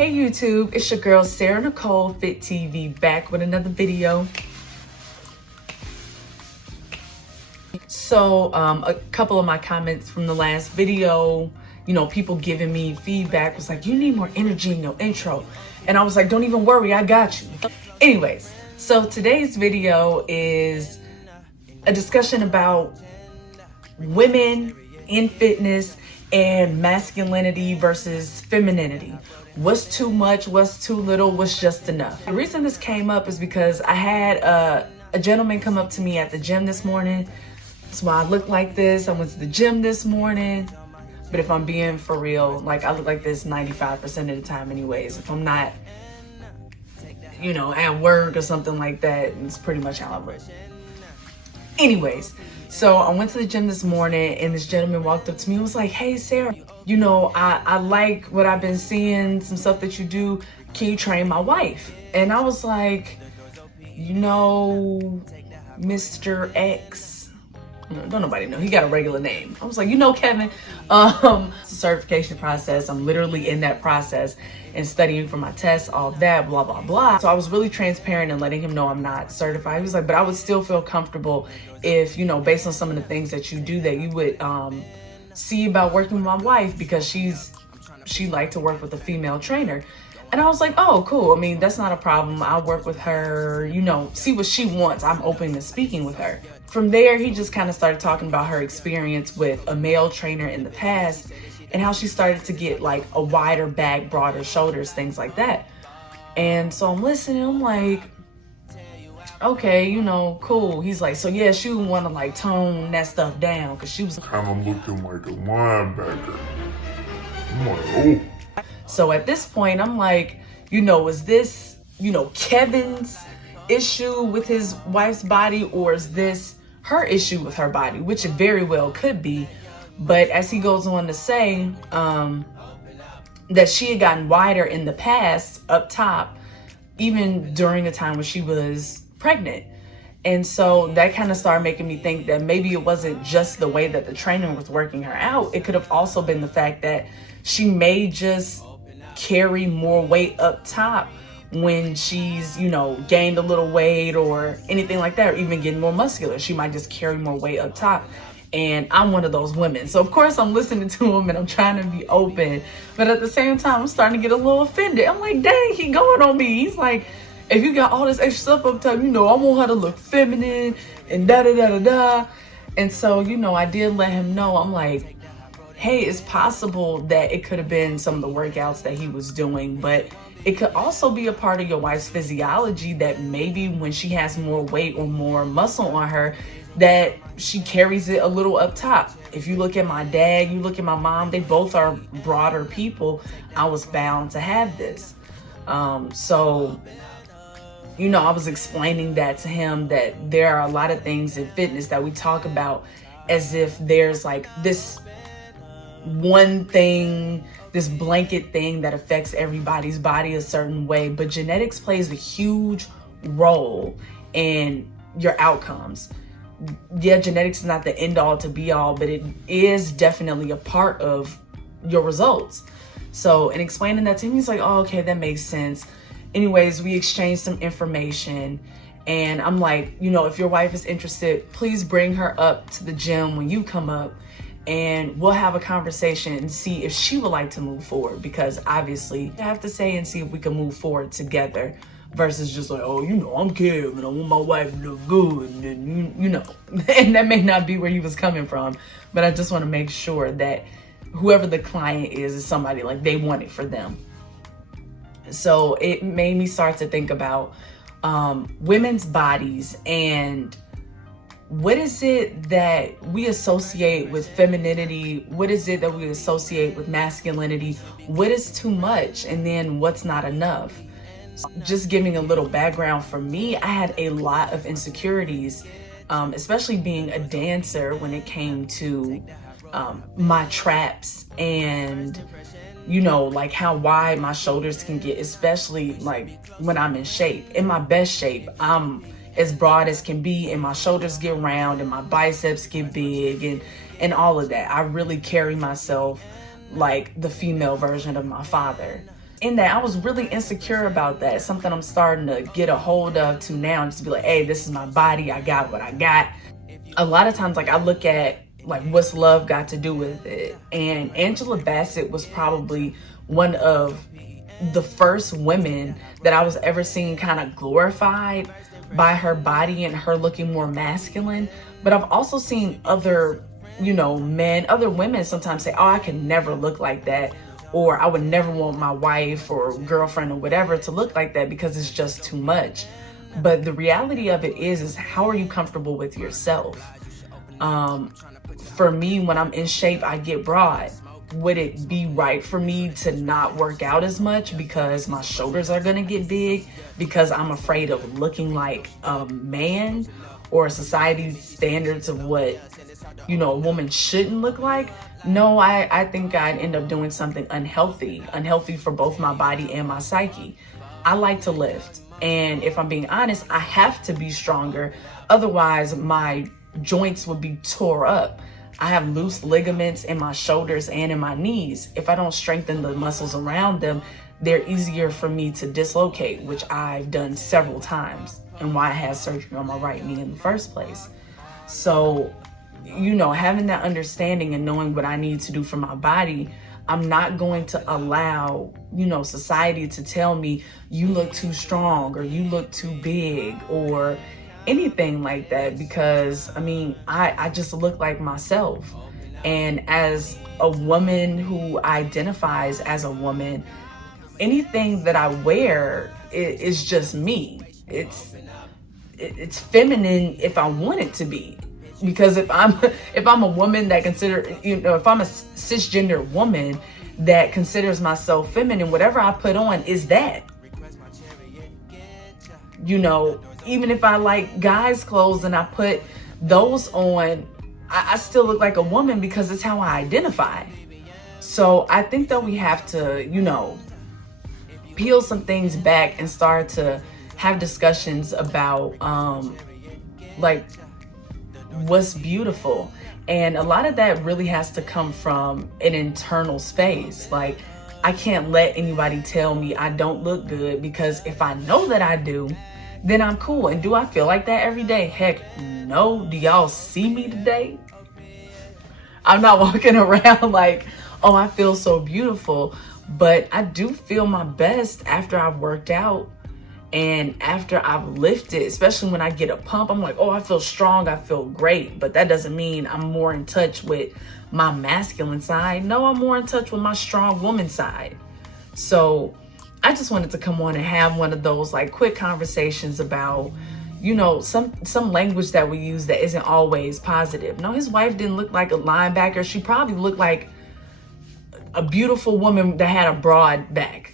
Hey YouTube, it's your girl Sarah Nicole Fit TV back with another video. So a couple of my comments from the last video, people giving me feedback was like, you need more energy in your intro. And I was like, don't even worry, I got you. Anyways, so today's video is a discussion about women in fitness and masculinity versus femininity. What's too much, what's too little, what's just enough. The reason this came up is because I had a gentleman come up to me at the gym this morning. That's why I look like this. I went to the gym this morning. But if I'm being for real, like I look like this 95% of the time anyways. If I'm not, at work or something like that, it's pretty much how I look. Anyways, so I went to the gym this morning and this gentleman walked up to me and was like, hey, Sarah, I like what I've been seeing, some stuff that you do. Can you train my wife? And I was like, Mr. X. Don't nobody know. He got a regular name. I was like, Kevin. It's a certification process. I'm literally in that process and studying for my tests, all that, blah, blah, blah. So I was really transparent and letting him know I'm not certified. He was like, but I would still feel comfortable if, based on some of the things that you do, that you would see about working with my wife, because she liked to work with a female trainer. And I was like, oh, cool. I mean, that's not a problem. I'll work with her, see what she wants. I'm open to speaking with her. From there, he just kind of started talking about her experience with a male trainer in the past and how she started to get like a wider back, broader shoulders, things like that. And so I'm listening. I'm like, okay, cool. He's like, so yeah, she would want to like tone that stuff down because she was kind of looking like a linebacker. I'm like, oh. So at this point, I'm like, is this, Kevin's issue with his wife's body, or is this her issue with her body, which it very well could be. But as he goes on to say, that she had gotten wider in the past up top, even during the time when she was pregnant. And so that kind of started making me think that maybe it wasn't just the way that the trainer was working her out. It could have also been the fact that she may just carry more weight up top when she's, gained a little weight or anything like that, or even getting more muscular. She might just carry more weight up top. And I'm one of those women. So of course I'm listening to him and I'm trying to be open. But at the same time, I'm starting to get a little offended. I'm like, dang, he going on me. He's like, if you got all this extra stuff up top, I want her to look feminine and da-da-da-da-da. And so, I did let him know. I'm like, hey, it's possible that it could have been some of the workouts that he was doing, but it could also be a part of your wife's physiology that maybe when she has more weight or more muscle on her, that she carries it a little up top. If you look at my dad, you look at my mom, they both are broader people. I was bound to have this. So I was explaining that to him, that there are a lot of things in fitness that we talk about as if there's like this one thing, this blanket thing that affects everybody's body a certain way, but genetics plays a huge role in your outcomes. Yeah, genetics is not the end all to be all, but it is definitely a part of your results. So in explaining that to him, he's like, oh, okay, that makes sense. Anyways, we exchanged some information and I'm like, if your wife is interested, please bring her up to the gym when you come up, and we'll have a conversation and see if she would like to move forward, because obviously I have to say and see if we can move forward together versus just like, oh, I'm Kevin, I want my wife to look good, and and that may not be where he was coming from, but I just want to make sure that whoever the client is somebody like they want it for them. So it made me start to think about women's bodies and what is it that we associate with femininity? What is it that we associate with masculinity? What is too much? And then what's not enough? Just giving a little background for me, I had a lot of insecurities, especially being a dancer when it came to my traps and, like how wide my shoulders can get, especially like when I'm in shape. In my best shape, I'm as broad as can be, and my shoulders get round and my biceps get big and all of that. I really carry myself like the female version of my father. in that I was really insecure about that. Something I'm starting to get a hold of to now, and just be like, hey, this is my body. I got what I got. A lot of times, like, I look at like what's love got to do with it. And Angela Bassett was probably one of the first women that I was ever seeing kind of glorified by her body and her looking more masculine. But I've also seen other, men, other women sometimes say, oh, I can never look like that. Or I would never want my wife or girlfriend or whatever to look like that because it's just too much. But the reality of it is how are you comfortable with yourself? For me, when I'm in shape, I get broad. Would it be right for me to not work out as much because my shoulders are gonna get big, because I'm afraid of looking like a man or society's standards of what, a woman shouldn't look like? No, I think I'd end up doing something unhealthy for both my body and my psyche. I like to lift. And if I'm being honest, I have to be stronger. Otherwise, my joints would be tore up. I have loose ligaments in my shoulders and in my knees. If I don't strengthen the muscles around them, they're easier for me to dislocate, which I've done several times, and why I had surgery on my right knee in the first place. So, having that understanding and knowing what I need to do for my body, I'm not going to allow, society to tell me you look too strong or you look too big or anything like that, because I just look like myself. And as a woman who identifies as a woman, anything that I wear is just me. It's feminine if I want it to be. Because if I'm a woman that if I'm a cisgender woman that considers myself feminine, whatever I put on is that. Even if I like guys' clothes and I put those on, I still look like a woman because it's how I identify. So I think that we have to, peel some things back and start to have discussions about, what's beautiful. And a lot of that really has to come from an internal space. Like, I can't let anybody tell me I don't look good, because if I know that I do, then I'm cool. And do I feel like that every day? Heck no. Do y'all see me today? I'm not walking around like, oh, I feel so beautiful. But I do feel my best after I've worked out and after I've lifted, especially when I get a pump. I'm like, oh, I feel strong. I feel great. But that doesn't mean I'm more in touch with my masculine side. No, I'm more in touch with my strong woman side. So I just wanted to come on and have one of those quick conversations about, some language that we use that isn't always positive. No, his wife didn't look like a linebacker. She probably looked like a beautiful woman that had a broad back.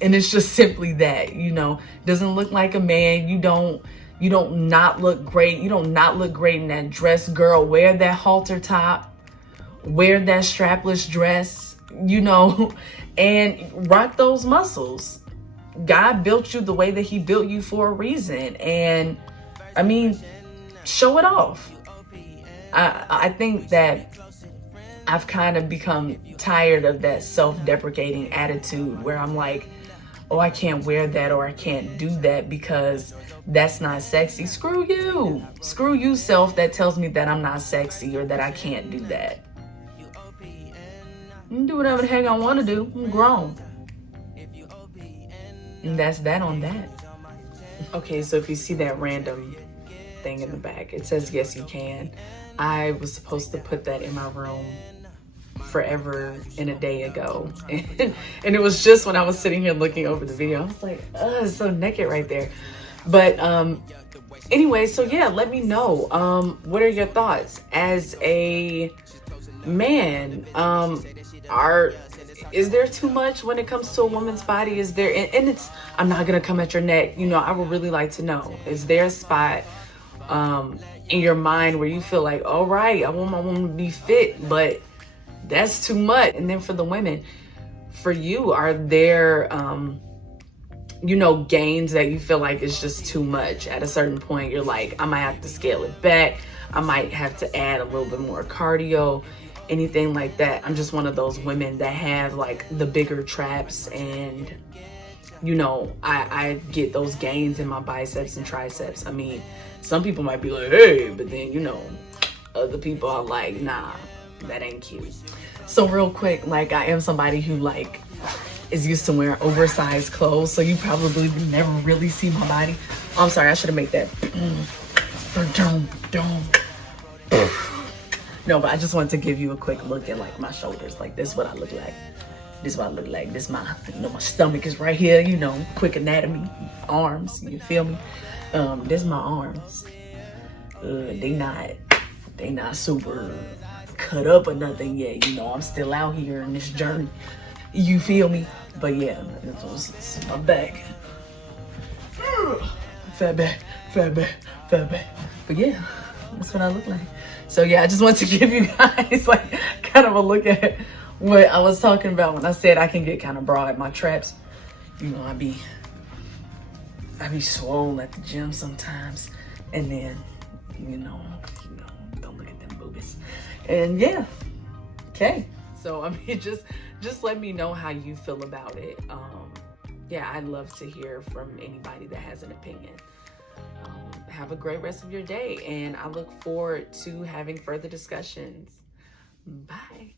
And it's just simply that, doesn't look like a man. You don't not look great. You don't not look great in that dress. Girl, wear that halter top, wear that strapless dress, and rock those muscles. God built you the way that he built you for a reason. And show it off. I think that I've kind of become tired of that self-deprecating attitude where I'm like, oh, I can't wear that or I can't do that because that's not sexy. Screw you. Screw you, self, that tells me that I'm not sexy or that I can't do that. I can do whatever the heck I want to do. I'm grown. And that's that on that. Okay, so if you see that random thing in the back, it says yes you can. I was supposed to put that in my room forever and a day ago. And it was just when I was sitting here looking over the video, I was like, it's so naked right there. But anyway, so yeah, let me know. What are your thoughts as a man? Is there too much when it comes to a woman's body? Is there, and it's, I'm not gonna come at your neck. I would really like to know, is there a spot in your mind where you feel like, all right, I want my woman to be fit, but that's too much? And then for the women, for you, are there, gains that you feel like is just too much? At a certain point, you're like, I might have to scale it back. I might have to add a little bit more cardio. anything like that. I'm just one of those women that have like the bigger traps, and you know, I get those gains in my biceps and triceps. I mean, some people might be like, hey, but then, you know, other people are like, nah, that ain't cute. So real quick, like, I am somebody who like is used to wearing oversized clothes, so you probably never really see my body. Oh, I'm sorry, I should have made that. No, but I just wanted to give you a quick look at like my shoulders. Like, this is what I look like. This is what I look like. This is my, you know, my stomach is right here, you know, quick anatomy. Arms, you feel me? This is my arms. They not super cut up or nothing yet. You know, I'm still out here in this journey. You feel me? But yeah, it's my back. Fat back, fat back, fat back. But yeah, that's what I look like. So yeah, I just want to give you guys like kind of a look at what I was talking about when I said I can get kind of broad. My traps, you know, I be swole at the gym sometimes, and then you know, don't look at them boobies. And yeah, okay. So I mean, just let me know how you feel about it. Yeah, I'd love to hear from anybody that has an opinion. Have a great rest of your day, and I look forward to having further discussions. Bye.